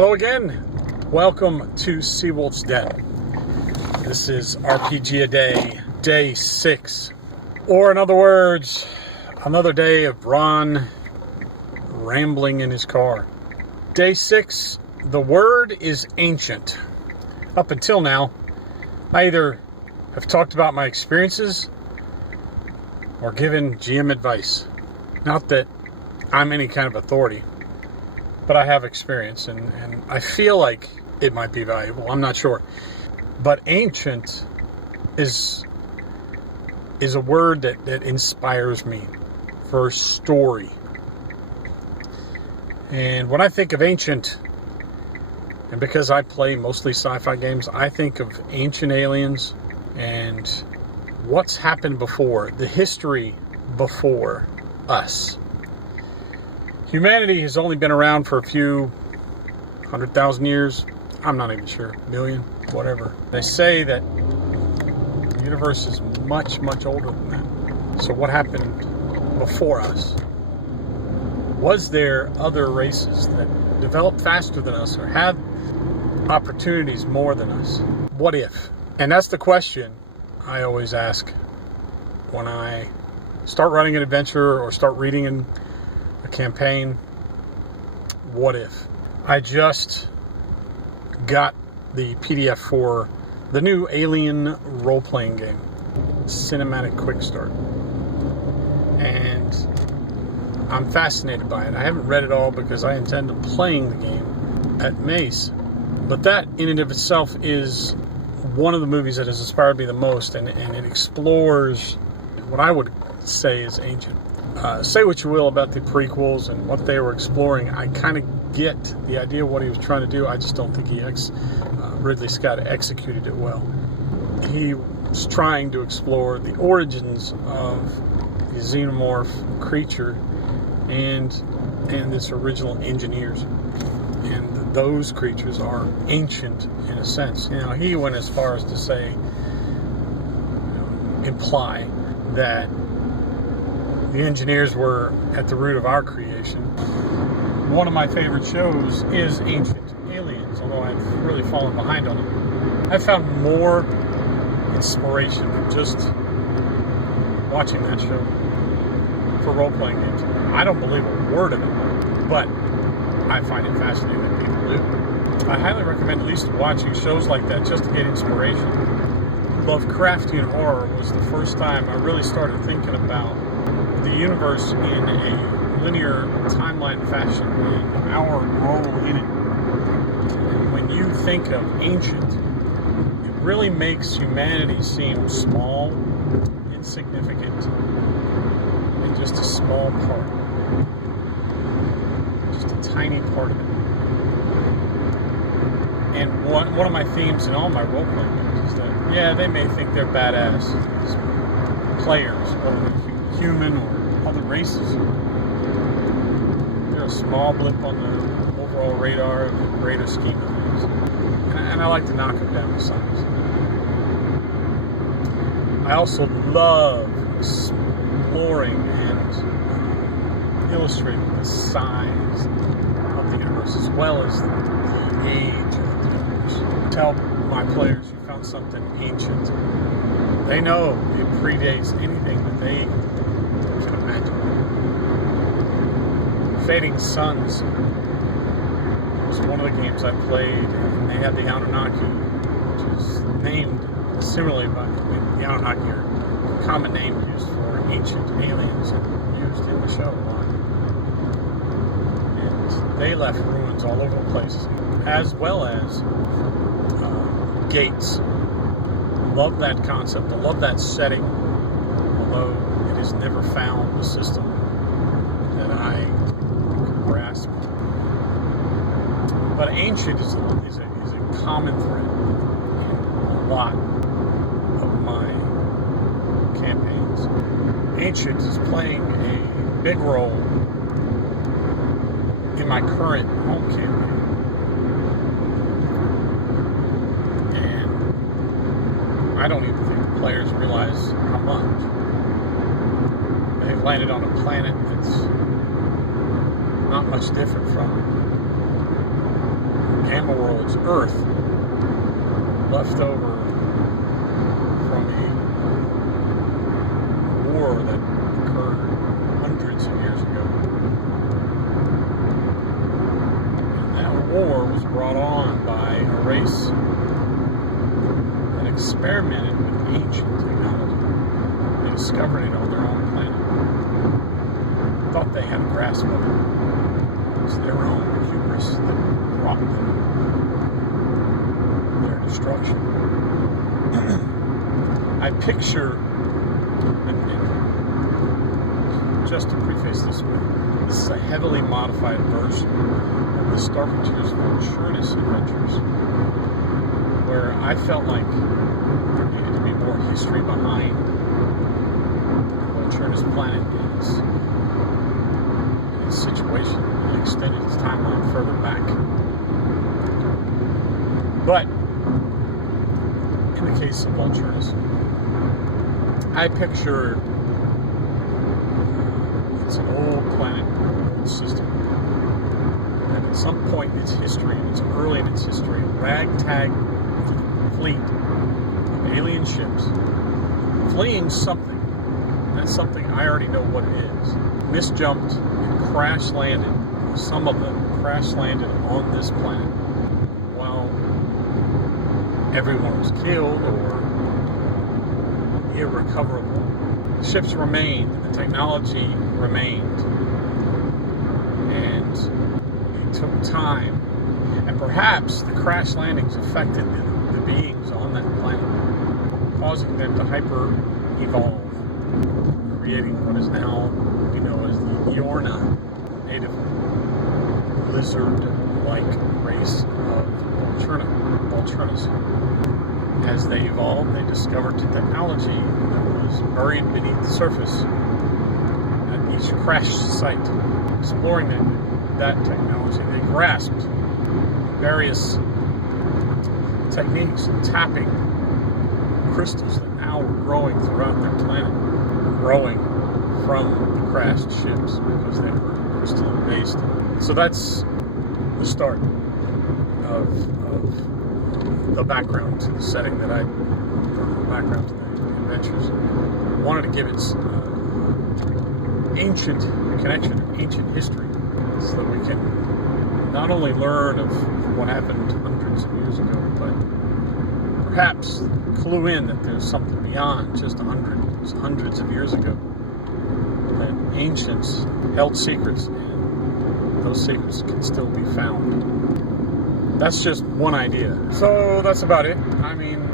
Hello again. Welcome to Seawolf's Den. This is RPGaDay, day 6. Or in other words, another day of Ron rambling in his car. Day 6, the word is ancient. Up until now, I either have talked about my experiences or given GM advice. Not that I'm any kind of authority, but I have experience, and I feel like it might be valuable. I'm not sure. But ancient is a word that inspires me for story. And when I think of ancient, and because I play mostly sci-fi games, I think of ancient aliens and what's happened before, the history before us. Humanity has only been around for a few 100,000 years. I'm not even sure. Million, whatever. They say that the universe is much, much older than that. So what happened before us? Was there other races that developed faster than us or had opportunities more than us? What if? And that's the question I always ask when I start running an adventure or start reading a campaign. What if? I just got the PDF for the new Alien role-playing game, Cinematic Quick Start, and I'm fascinated by it. I haven't read it all because I intend on playing the game at Mace, but that in and of itself is one of the movies that has inspired me the most, and it explores what I would say is ancient. Say what you will about the prequels and what they were exploring. I kind of get the idea of what he was trying to do. I just don't think Ridley Scott executed it well. He was trying to explore the origins of the xenomorph creature and its original engineers. And those creatures are ancient in a sense. You know, he went as far as to say, imply that the engineers were at the root of our creation. One of my favorite shows is Ancient Aliens, although I've really fallen behind on it. I found more inspiration from just watching that show for role-playing games. I don't believe a word of it, but I find it fascinating that people do. I highly recommend at least watching shows like that just to get inspiration. Lovecraftian horror was the first time I really started thinking about the universe in a linear timeline fashion and our role in it. And when you think of ancient, it really makes humanity seem small, insignificant, and just a small part. Just a tiny part of it. And one of my themes in all my role-playing games is that, yeah, they may think they're badass as players, whether they're human or other races. They're a small blip on the overall radar of the greater scheme of things. And I like to knock them down to size. I also love exploring and illustrating the size of the universe as well as the age of the universe. Tell my players you found something ancient. They know it predates anything that they can imagine. Fading Suns was one of the games I played, and they had the Anunnaki, which is named similarly by the Anunnaki, are a common name used for ancient aliens and used in the show a lot. And they left ruins all over the place, as well as gates. Love that concept. I love that setting, although it has never found a system that I can grasp. But ancient is a common thread in a lot of my campaigns. Ancient is playing a big role in my current home campaign. I don't even think the players realize how much. They've landed on a planet that's not much different from Gamma World's Earth, left over from a war that occurred hundreds of years ago. And that war was brought on by a race that experimented with ancient technology. They discovered it on their own planet. Thought they had a grasp of it. It was their own hubris that brought them their destruction. I picture, and just to preface this with, this is a heavily modified version of the Starfrontiers Volturnus adventures, where I felt like there needed to be more history behind Volturnus planet is its situation, and extended its timeline further back. But in the case of Volturnus, I picture it's an old planet, an old system, and at some point in its history, it's early in its history, a ragtag fleet of alien ships fleeing something. That's something I already know what it is. Misjumped and crash landed. Some of them crash landed on this planet while everyone was killed or irrecoverable. The ships remained, the technology remained, and it took time, and perhaps the crash landings affected the beings on that planet, causing them to hyper-evolve, creating what is now we know as the Yorna, native lizard-like race of Volturnus. As they evolved, they discovered technology that was buried beneath the surface at each crash site. Exploring that technology, they grasped various techniques of tapping crystals that now were growing throughout their planet, growing from the crashed ships because they were crystalline based. So that's the start of the background to the setting that the background to the adventures. I wanted to give its ancient connection, ancient history, so that we can not only learn of what happened hundreds of years ago, but perhaps clue in that there's something beyond just hundreds of years ago, that ancients held secrets, and those secrets can still be found. That's just one idea. So that's about it. I mean,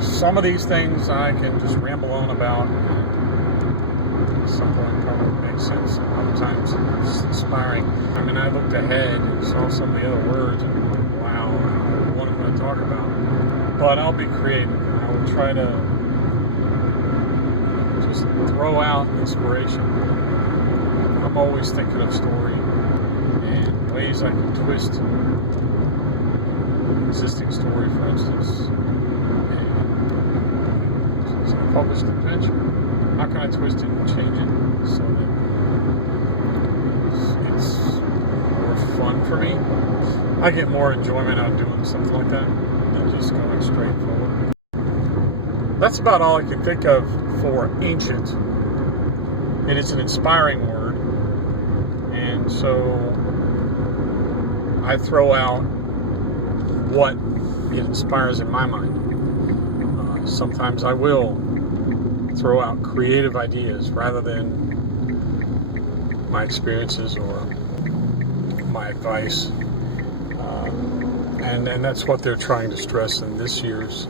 some of these things I can just ramble on about, and at some point probably makes sense. Other times it's inspiring. I mean, I looked ahead and saw some of the other words, and I'm like, wow, I don't know what I'm going to talk about. But I'll be creative, and I will try to just throw out inspiration. I'm always thinking of story and ways I can twist an existing story, for instance. And it's a published adventure. How can I twist it and change it so that it's more fun for me? I get more enjoyment out of doing something like that than just going straight forward. That's about all I can think of for ancient. It is an inspiring word, and so I throw out what it inspires in my mind. Sometimes I will throw out creative ideas rather than my experiences or my advice. And that's what they're trying to stress in this year's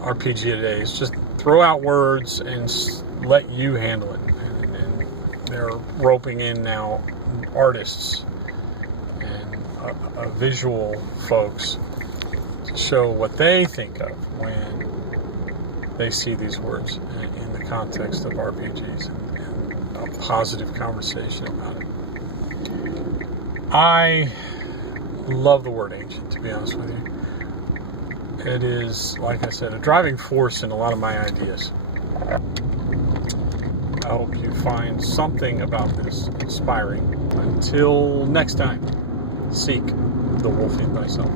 RPGaDay. Is just throw out words and let you handle it. And they're roping in now artists and visual folks to show what they think of when they see these words in the context of RPGs and a positive conversation about it. I love the word ancient, to be honest with you. It is, like I said, a driving force in a lot of my ideas. I hope you find something about this inspiring. Until next time, seek the wolf in thyself.